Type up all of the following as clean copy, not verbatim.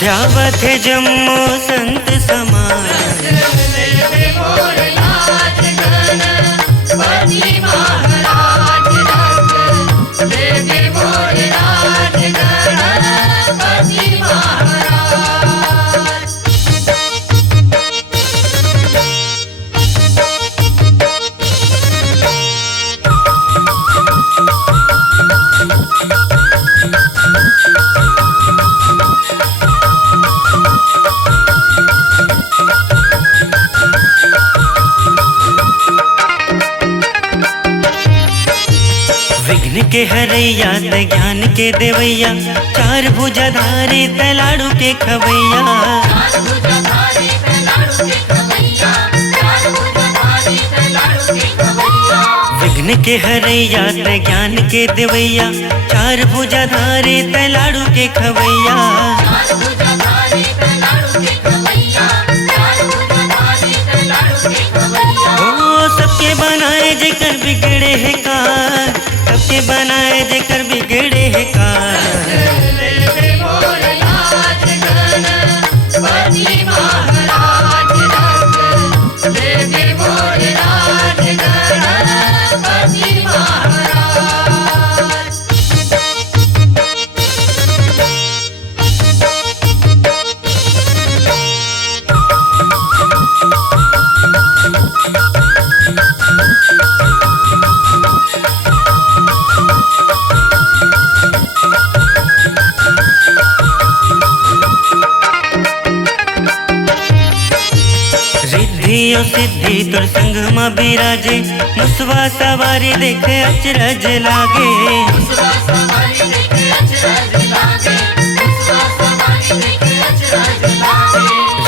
ध्यावत है जम्मू संत समाज। विघ्न के हरैया ज्ञान के देवैया, चार भुजाधारी तैलाड़ू के खवैया। विघ्न के हरैया ज्ञान के देवैया, चार भुजाधारी तैलाड़ू के खवैया। ओ सबके बनाए जेकर बिगड़े है कार, सबके बनाए जेकर बिगड़े है कार। रिद्धियों सिद्धि तोर संग माँ बिराजे, मुसवा सवारी देखे अचरज लागे।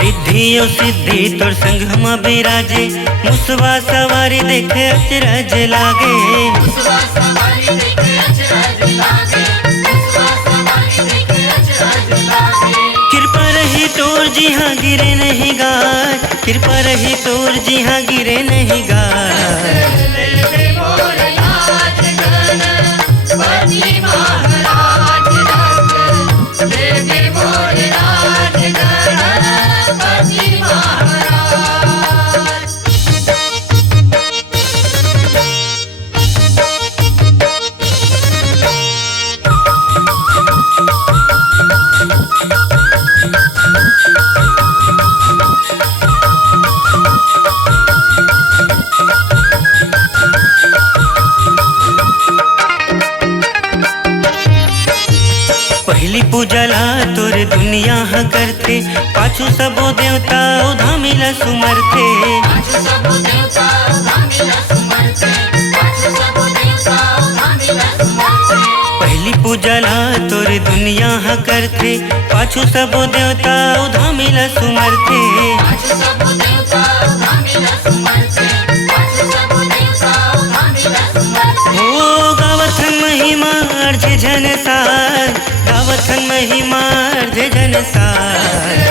रिद्धियों सिद्धि तोर संग माँ बिराजे, मुसवा सवारी देखे अचरज लागे। कृपा रही तोर जी हाँ गिरे नहीं गाय, कृपा रही तोर जी हाँ गिरे नहीं गाय। पहली पूजला तोर दुनिया हाँ करते, पाछू सबो देवता उधामिला सुमरते। पहली पूजला तोर दुनिया हाँ करते, पाछू सबो देवता उधामिला सुमरते। ओ गावथन महिमा अर्ज जनसार, गावथन महिमा अर्ज जनसार।